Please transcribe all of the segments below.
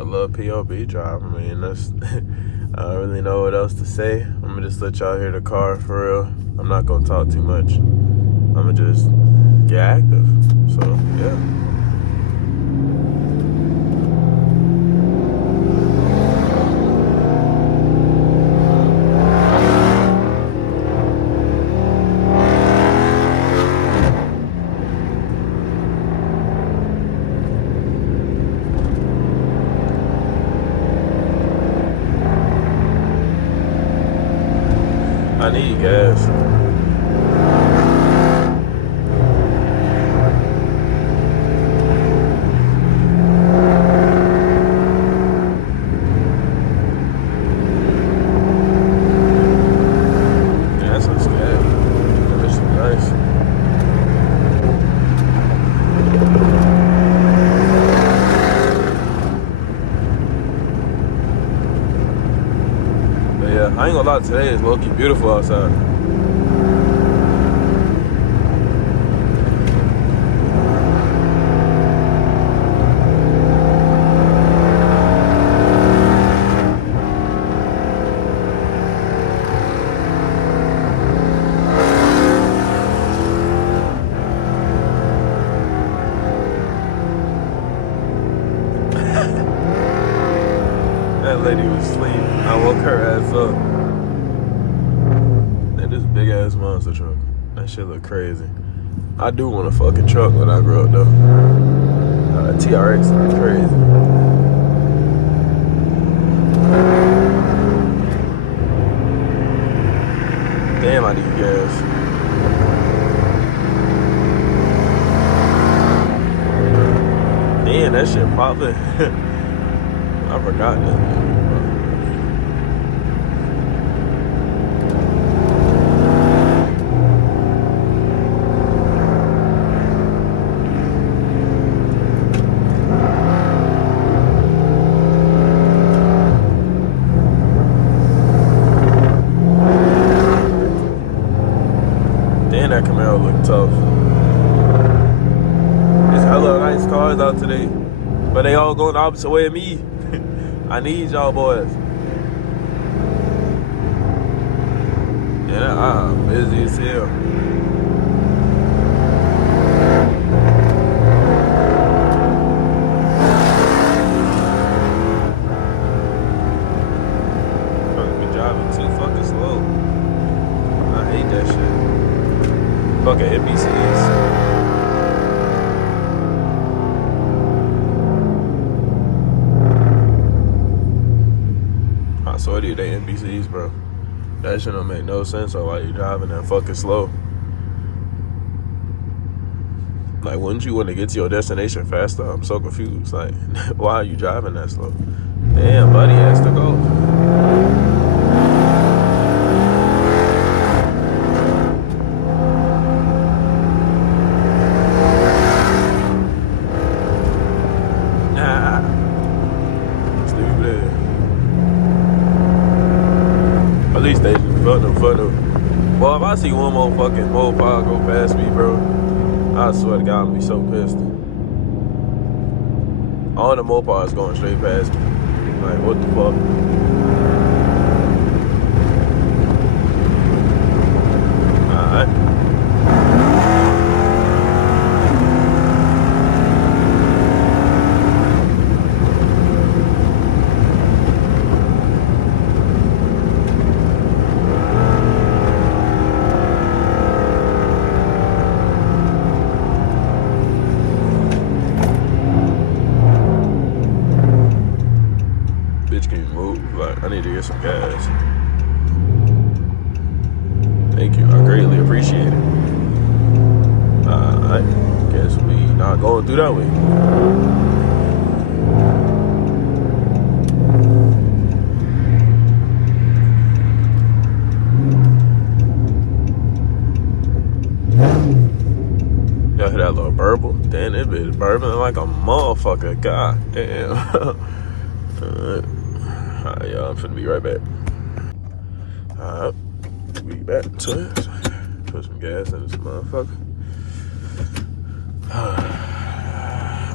a little POB drive. I mean, that's I don't really know what else to say. I'm gonna just let y'all hear the car for real. I'm not gonna talk too much. I'm gonna just get active. So yeah. I need gas. Yeah, that's what's good. That is nice. But yeah, I ain't gonna lie, today is low-key beautiful outside. That lady was asleep. I woke her ass up. Man, this big ass monster truck. That shit look crazy. I do want a fucking truck when I grow up though. TRX is crazy. Damn, I need gas. Damn, that shit popping. I forgot that. Damn, that Camaro look tough. There's hella nice cars out today, but they all going the opposite way of me. I need y'all boys. Yeah, I'm busy as hell. Fucking be driving too fucking slow. I hate that shit. Fucking NPCs. I swear to you, they NPCs, bro. That shit don't make no sense on why you driving that fucking slow. Like, wouldn't you want to get to your destination faster? I'm so confused. Like, why are you driving that slow? Damn, buddy has to go. Police station, fuck them. Well, if I see one more fucking mopar go past me, bro, I swear to God, I'm gonna be so pissed. All the mopars going straight past me. Like, what the fuck? Alright. Like, I need to get some gas. Thank you, I greatly appreciate it. I guess we not going through that way. Y'all hear that little burble? Damn, it bitch burbling like a motherfucker. God damn. Alright, y'all, I'm finna be right back. Alright, we back to it. Put some gas in this motherfucker.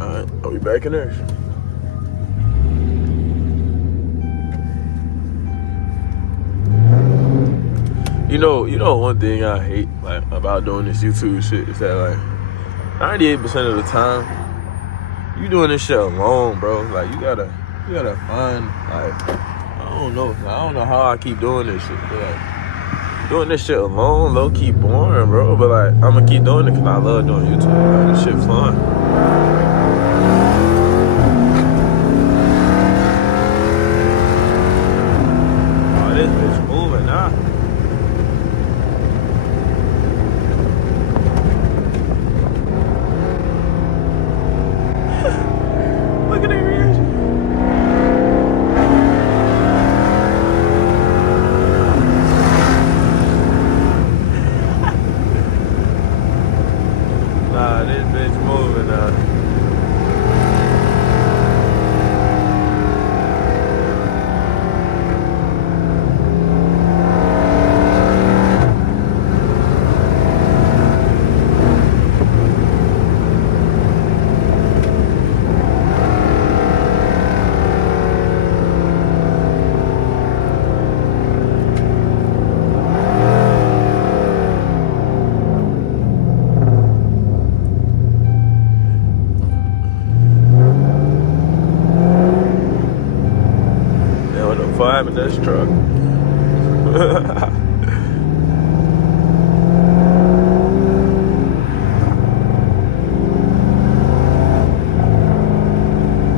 Alright, I'll be back in there. One thing I hate like about doing this YouTube shit is that like 98% of the time you doing this shit alone, bro. Like you gotta find like I don't know how I keep doing this shit, but like doing this shit alone, low key boring, bro. But like I'ma keep doing it because I love doing YouTube. Like this shit fun. This bitch moving now. Look at that reaction. Nah, this bitch moving now. In this truck.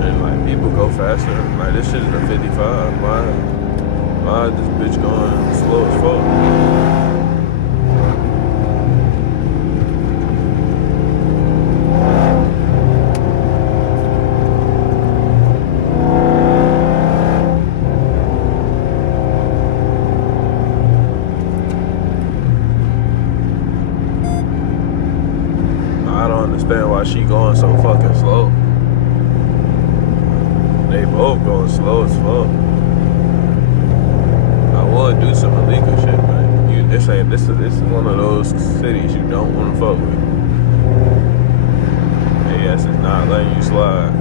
And like people go faster. Like this shit is a 55. Why is this bitch going slow as fuck? Understand why she going so fucking slow. They both going slow as fuck. I would do some illegal shit, but this is one of those cities you don't want to fuck with. And yes, it's not letting you slide.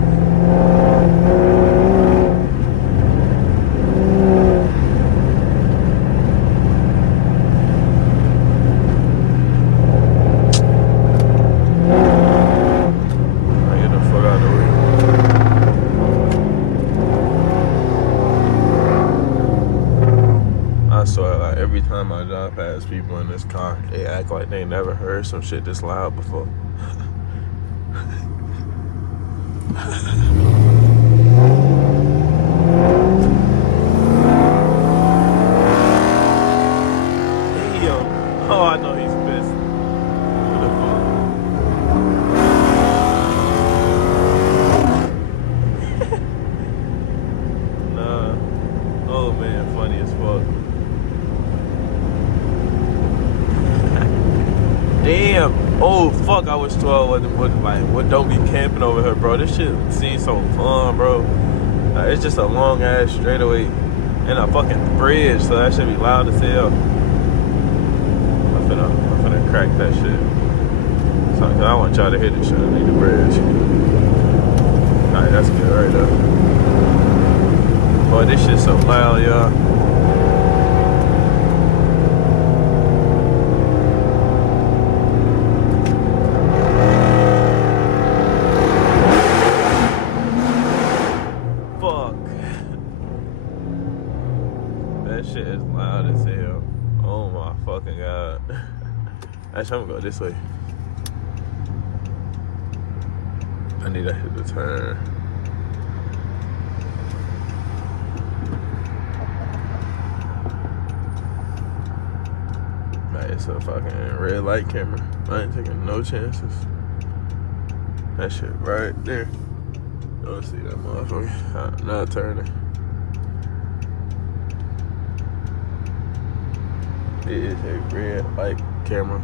I swear, like every time I drive past people in this car, they act like they never heard some shit this loud before. Damn. Oh, I know he's pissed. What the fuck? Nah. Oh man, funny as fuck. Damn. Oh fuck, I was 12. Don't be camping over here, bro. This shit seems so fun, bro. It's just a long ass straightaway and a fucking bridge, so that should be loud as hell. I'm finna crack that shit. So, I want y'all to hear this shit underneath the bridge. Alright, that's good right there. Boy, this shit's so loud, y'all. That shit is loud as hell. Oh my fucking god. Actually, I'm gonna go this way. I need to hit the turn. Man, it's a fucking red light camera. I ain't taking no chances. That shit right there. Don't see that motherfucker. Not turning. It is a red light camera.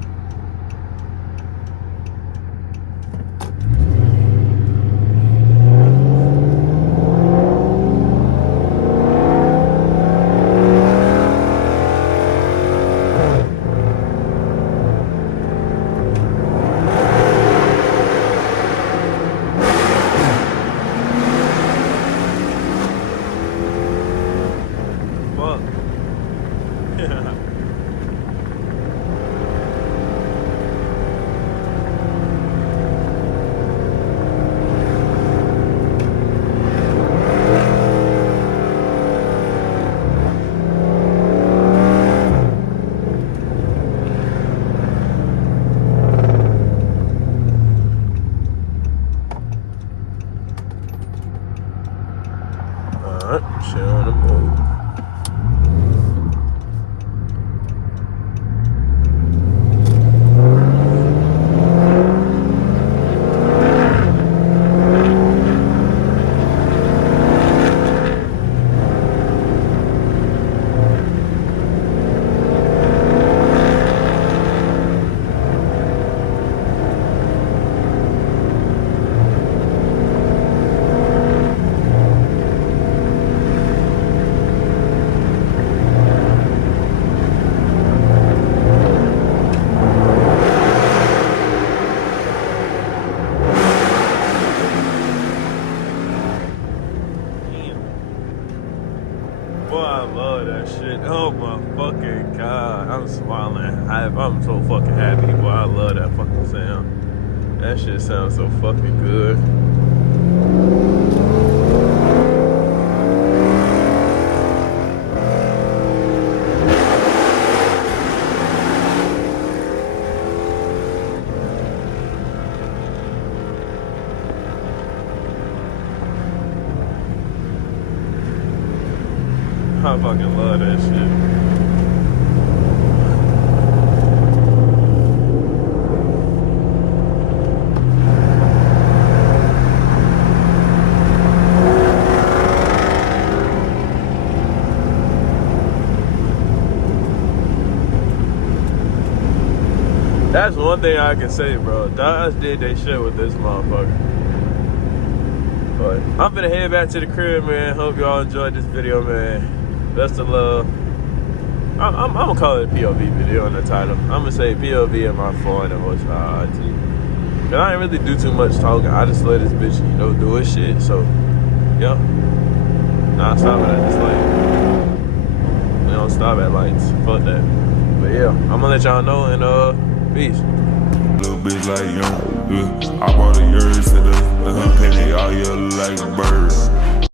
Alright, shit on the move. Boy, I love that shit. Oh my fucking god. I'm smiling. I'm so fucking happy. Boy, I love that fucking sound. That shit sounds so fucking good. I fucking love that shit. That's one thing I can say, bro. Dodge did they shit with this motherfucker. But I'm finna head back to the crib, man. Hope y'all enjoyed this video, man. Best of love. I'm gonna call it a POV video in the title. I'm gonna say POV in my 400 horsepower RT. Cause I ain't really do too much talking. I just let this bitch, do his shit. So, yeah. Not stopping at this light. We don't stop at lights. Fuck that. But yeah, I'm gonna let y'all know and peace. Little bitch like young, I bought a yours to the penny all year like a bird.